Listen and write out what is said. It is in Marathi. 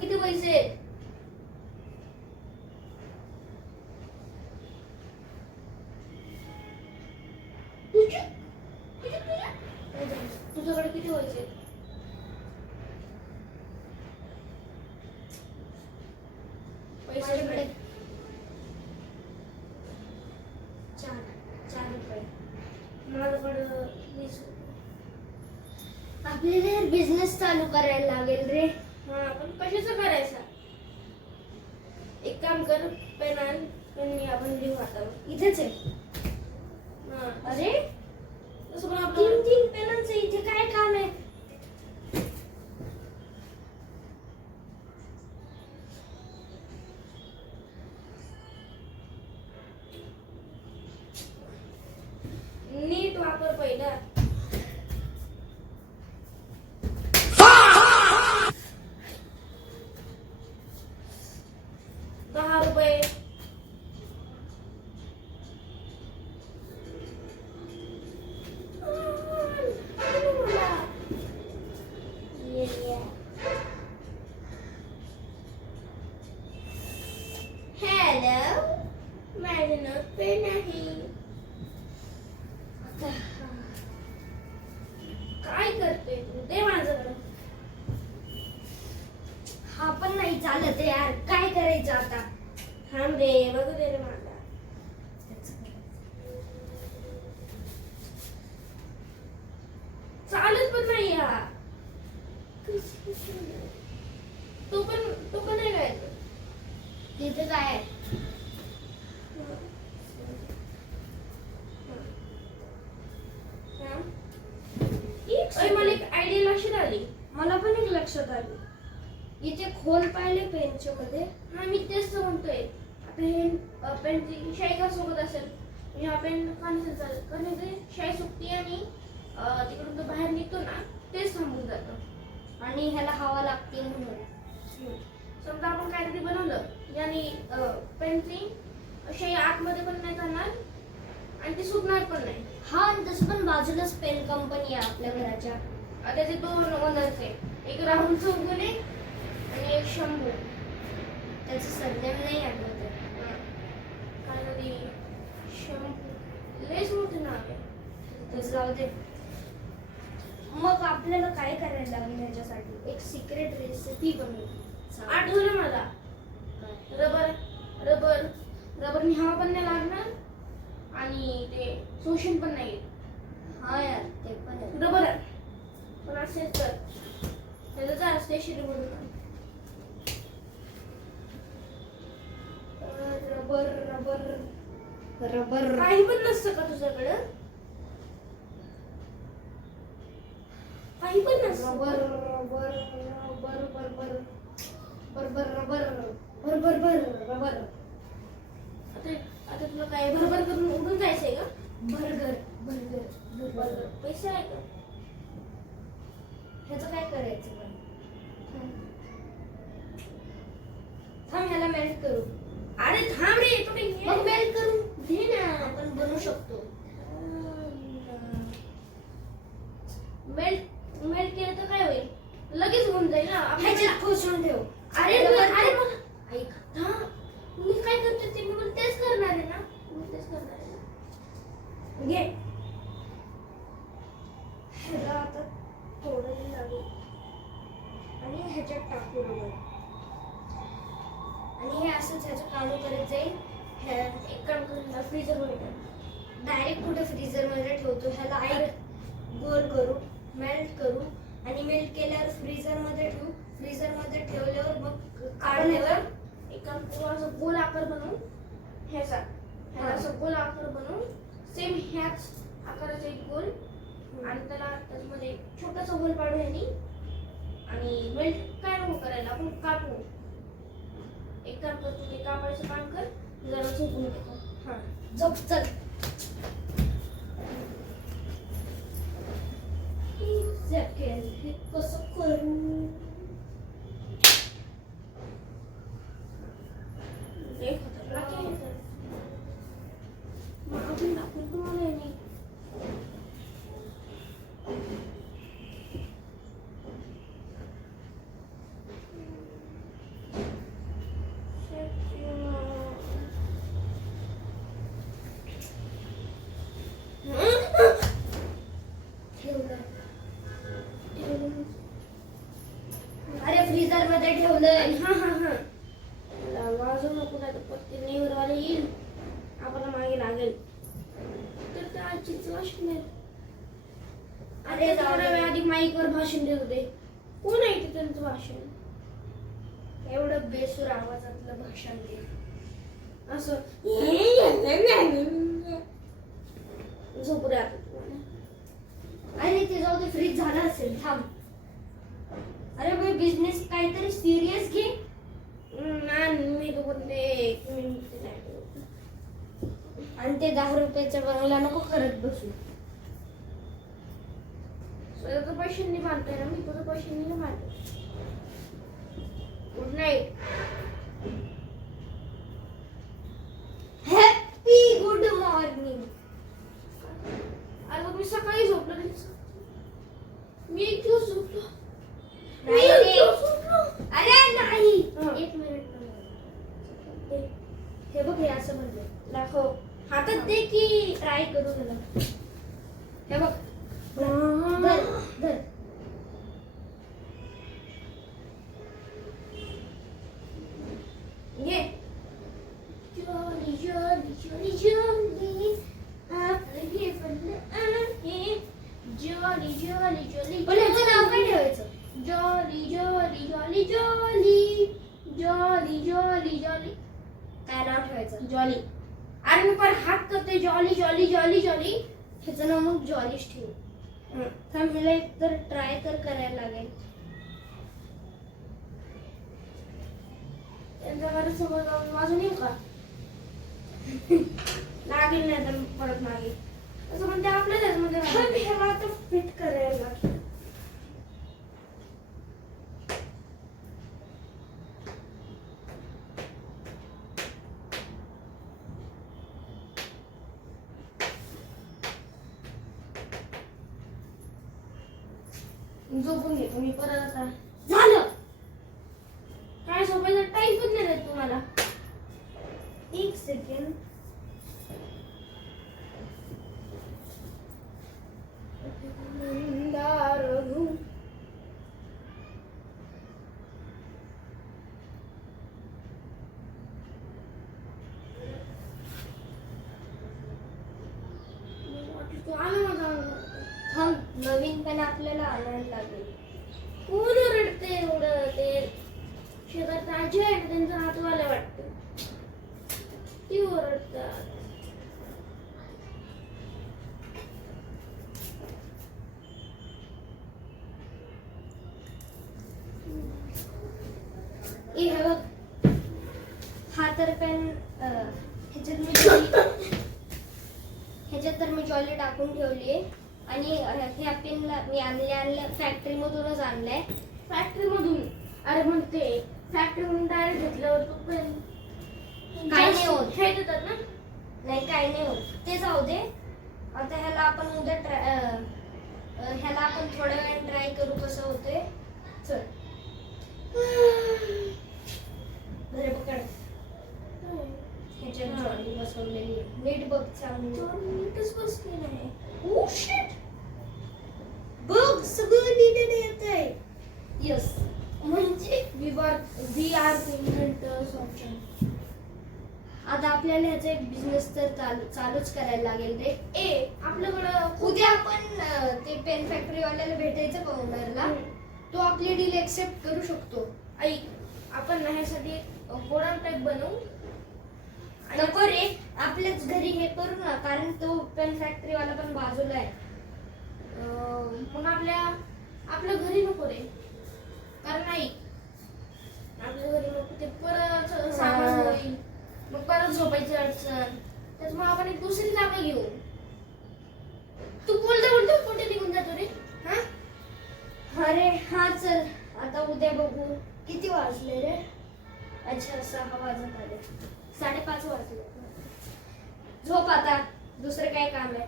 किती पैसे आहेत? तुझ्याकडे किती पैसे आहेत? माझ्याकडे 4 रुपये. माझ्याकडे 20 रुपये. आपल्याला बिझनेस चालू करायला लागेल रे. हा, पण कशाचा करायचा? एक काम कर, पेन आण, पेन आपण लिहू आता. इथेच आहे. हा, अरे तसं पण आपलं 3 पेनांचं इथे काय काम आहे? नीट वापर पहिला. ₹10. हॅलो, माझं नाव पेन आहे. काय करते तू? दे माझ्याकडे. हा पण नाही चालत आहे यार. काय करायचं आता? थांब रे, बघू दे रे मला. चालत पण नाही हा. तू पण नाही काय? तिथे काय आहे? अरे, मला एक आयडिया लक्षात आली. मला पण एक लक्षात आली. इथे खोल पाहिले पेनच्या मध्ये. हा, मी तेच तर म्हणतोय. आता हे पेनची शाई का सोबत असेल, म्हणजे हा पेन का नसेल चालत? कारण ते शाई सुटते आणि तिकडून तो बाहेर निघतो ना, तेच थांबून जातं. आणि ह्याला हवा लागते म्हणून. समजा आपण काहीतरी बनवलं ज्याने पेनची शाई आतमध्ये पण नाही जाणार आणि ती सुटणार पण नाही. हा, आणि तसं पण बाजूलाच पेन कंपनी आहे आपल्या घराच्या. त्याचे 2 ओनर्स आहे, एक राहुल चौगुले आणि एक शंभू. त्याचं सरनेम नाही आठवत आहे. काय तरी शंभू, लयच मोठं नाव आहे. तसं जाऊ दे. मग आपल्याला काय करायला लागेल ह्याच्यासाठी? एक सिक्रेट रेसिपी बनवू. आठवलं मला. रबर रबर रबरनी हवा पण नाही लागणार आणि ते शोषण पण नाही. हा यार, ते पण आहे. रबर पण असेच तर त्याचं काय स्टेशनरी बनवून रबर रबर रबर. काही पण नसतं का तुझ्याकडं? काही पण नसतं. रबर रबर रबर बरोबर बरोबर रबर बरोबर बर रबर. आता तुला काय भरभर करून उडून जायचंय का? बर्गर बर्गर बरं, पैसे आहे का? ह्याचं काय करायचं पण? थांब, ह्याला मेल्ट करू. अरे थांब रे, तुम्ही मग मेल्ट करू घे ना. आपण बनवू शकतो. मेल्ट मेल्ट केलं तर काय होईल? लगेच होऊन जाईल ना. ह्याच्यात खोसून ठेव. अरे अरे मग ऐक, हा, मी काय करते ते मी पण तेच करणार आहे ना. मी तेच करणार आहे ना. घे. ह्याला आता थोडं लागेल आणि ह्याच्यात टाकू रबर. आणि हे असंच ह्याचं काढू करत जाईल. एक काम कर, फ्रीजर मध्ये डायरेक्ट कुठे फ्रीजर मध्ये ठेवतो? ह्याला ऐक, गोल करू, मेल्ट करू आणि मेल्ट केल्यावर फ्रीजर मध्ये ठेवू. फ्रीजर मध्ये ठेवल्यावर मग काढल्यावर एक काम करू, असं गोल आकार बनवू ह्याचा. ह्याला असं गोल आकार बनवू, सेम ह्याच आकाराचा एक गोल, आणि त्याला त्याच्यामध्ये छोटासा होल पाडू ह्यानी. आणि मेल्ट काय नको करायला, आपण कापू. एक काम कर, तू ते कापायचं काम कर, जरा झोपून घेतो. हा, झोप चल. हे कसं करू? एक खतरनाक आहे. मागून दाखवून तुम्हाला हे मी. मध्ये ठेवलंय. हा वाजू नको नाही तर पत्ते नेहरवाले येईल आपल्याला मागे लागेल तर त्या आजीचं भाषण नाही. अरे अरे जाऊ दे. थोड्या वेळ आधी माईकवर भाषण देत होते. कोण आहे ते त्यांचं भाषण एवढं बेसूर आवाजातलं भाषण ते. असं झोपू द्या आता तुम्हाला. अरे ते जाऊ दे, फ्रीज झाला असेल, थांब. अरे भाई बिझनेस काहीतरी सिरियस घे. मी तो बोलते 1 मिनिट आणि ते 10 रुपयाचा बंगला नको करत बसू. स्वतःचं पैशांनी बांधतोय ना मी, तुझं पैशांनी नाही बांधतो. Good night. Happy good morning. अगं मी सकाळी झोपलो नाही. मी 1 दिवस झोपलो. नाही रे. अरे नाही, हा. 1 मिनिट. हे बघ, हे असं म्हणलं दाखव. हातात दे की ट्राय करू मला. हे बघ, धर धर. घे. जॉली जॉली जॉली जॉली आपलं हे बनलं आहे. जॉली जॉली जॉली पण ह्याचं नाव काय ठेवायचं? Jolly jolly jolly jolly jolly jolly jolly काय नाव ठेवायचं? जॉली. अरे मी पण हात करते जॉली जॉली जॉली जॉली. ह्याचं नाव मग जॉलीच ठेवू. थांब, मला एक तर ट्राय तर करायला लागेल. त्यांच्या घरासमोर जाऊन वाजून येऊ का? लागेल नाही तर परत मागे असं म्हणते आपल्या त्याच्यामध्ये थांब, ह्याला आता फिट करायला लागेल. झोपून घे तुम्ही परत आता. झालं. काय झोपायचा टाइम पण नाही देत तुम्हाला. 1 सेकंड. मंदार हो. तू आला माझा अंगावर. थांब, नवीन पेन आपल्याला आणायला लागेल. कोण ओरडते एवढं? ते शेतात आजी आहे ना, त्यांचा हातवाला वाटतं ती ओरडतात. हे बघ, हा तर पेन ह्याच्यात तर मी जॉली टाकून ठेवली आहे. आणि ह्या पेनला मी आणल्या फॅक्टरी मधूनच आणलाय. फॅक्टरी मधून? अरे मग ते फॅक्टरी मधून डायरेक्ट घेतल्यावर तू पण काय नाही होत. हे देतात ना. नाही, काय नाही होत, ते जाऊ दे. आता ह्याला आपण उद्या ह्याला आपण थोड्या वेळ ट्राय करू कसं होतंय. चल, बरे पकड. ह्याच्यात जॉली बसवलेली आहे. नीट बघ, चांगली नीटच बसली नाही. ओ शिट, बघ सगळं नीट येतंय. यस, म्हणजे वी आर इन्व्हेंटर्स ऑप्शन. आता आपल्याला ह्याचा एक बिझनेस तर चालूच करायला लागेल रे. आपल्याकडं उद्या आपण ते पेन फॅक्टरी वाल्याला भेटायचं का ओनरला? तो आपली डील एक्सेप्ट करू शकतो. ऐक, आपण ना ह्यासाठी गोडाऊन टाईप बनवू. नको रे, आपल्याच घरी हे करू ना, कारण तो पेन फॅक्टरी वाला पण बाजूला आहे. मग आपल्या घरी नको रे, कारण नाही आपल्या घरी नको. ते परत सामान होईल, मग परत झोपायची अडचण. त्याच्यामुळे आपण एक दुसरी जागा घेऊ. तू बोलता कुठे निघून जातो रे? अरे हा, चल आता उद्या बघू. किती वाजले रे? अच्छा, 6 वाजत आले. 5:30 वाजले. झोप आता, दुसरं काय काम आहे?